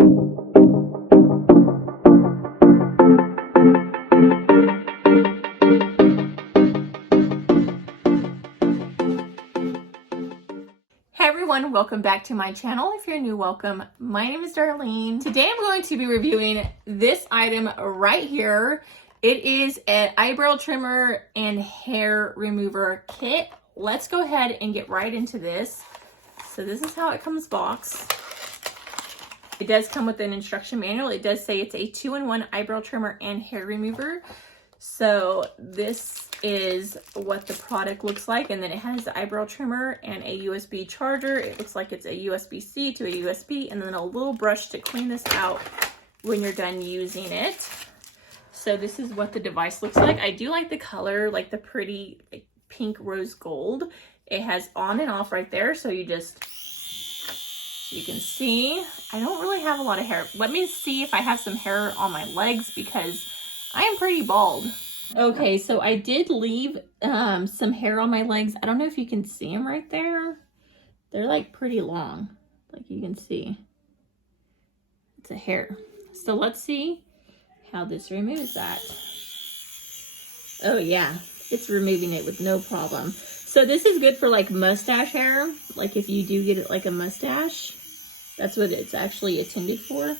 Hey everyone, welcome back to my channel. If you're new, welcome. My name is Darlene. Today I'm going to be reviewing this item right here. It is an eyebrow trimmer and hair remover kit. Let's go ahead and get right into this. So this is how it comes boxed. It does come with an instruction manual. It does say it's a 2-in-1 eyebrow trimmer and hair remover. So this is what the product looks like, and then it has the eyebrow trimmer and a USB charger. It looks like it's a USB-C to a USB, and then a little brush to clean this out when you're done using it. So this is what the device looks like. I do like the color, like the pretty pink rose gold. It has on and off right there, so you can see I don't really have a lot of hair. Let me see if I have some hair on my legs because I am pretty bald. Okay, so I did leave some hair on my legs. I don't know if you can see them right there. They're like pretty long, like you can see. It's a hair. So let's see how this removes that. Oh yeah, it's removing it with no problem. So this is good for like mustache hair. Like if you do get it like a mustache, that's what it's actually intended for.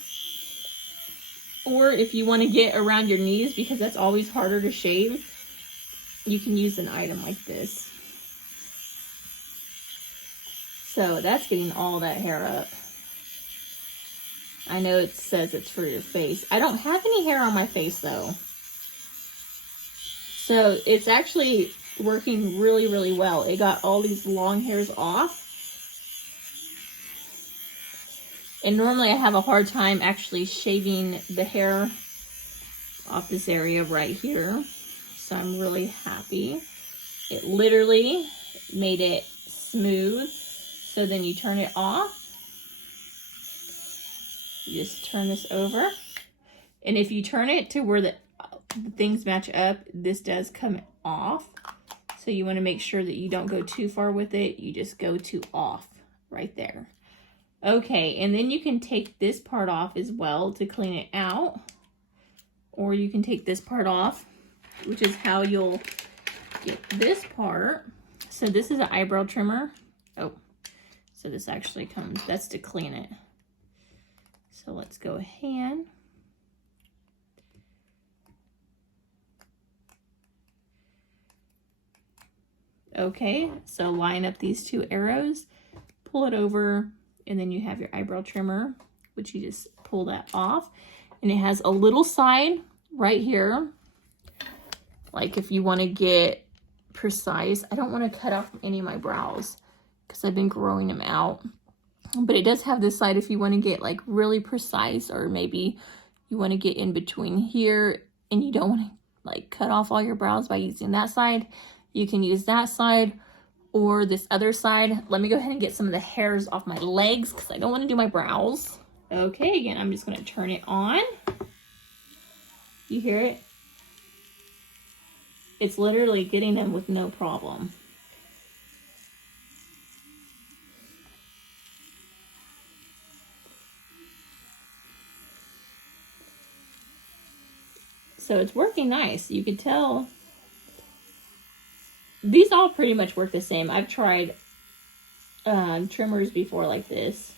Or if you want to get around your knees because that's always harder to shave, you can use an item like this. So that's getting all that hair up. I know it says it's for your face. I don't have any hair on my face though. So it's actually working really, really well. It got all these long hairs off. And normally I have a hard time actually shaving the hair off this area right here. So I'm really happy. It literally made it smooth. So then you turn it off. You just turn this over. And if you turn it to where the things match up, this does come off. So you want to make sure that you don't go too far with it. You just go to off right there. Okay, and then you can take this part off as well to clean it out. Or you can take this part off, which is how you'll get this part. So this is an eyebrow trimmer. Oh, so this actually comes, that's to clean it. So let's go ahead. Okay, so line up these two arrows, pull it over, and then you have your eyebrow trimmer, which you just pull that off. And it has a little side right here. Like if you want to get precise. I don't want to cut off any of my brows because I've been growing them out. But it does have this side if you want to get like really precise, or maybe you want to get in between here and you don't want to like cut off all your brows by using that side. You can use that side or this other side. Let me go ahead and get some of the hairs off my legs because I don't want to do my brows. Okay, again, I'm just going to turn it on. You hear it? It's literally getting them with no problem. So it's working nice. You could tell. These all pretty much work the same. I've tried trimmers before like this,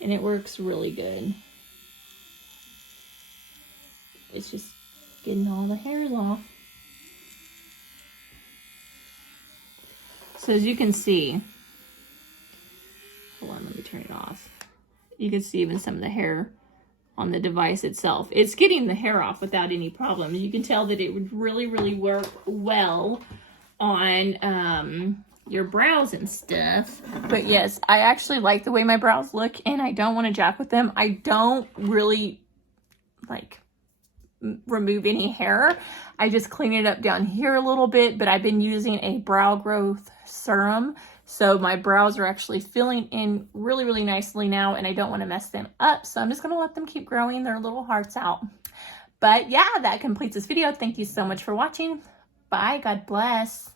and it works really good. It's just getting all the hairs off. So as you can see, hold on, let me turn it off. You can see even some of the hair on the device itself. It's getting the hair off without any problems. You can tell that it would really, really work well on your brows and stuff. But yes, I actually like the way my brows look, and I don't want to jack with them. I don't really like remove any hair. I just clean it up down here a little bit, but I've been using a brow growth serum, so my brows are actually filling in really, really nicely now, and I don't want to mess them up, so I'm just going to let them keep growing their little hearts out. But yeah, that completes this video. Thank you so much for watching. Bye. God bless.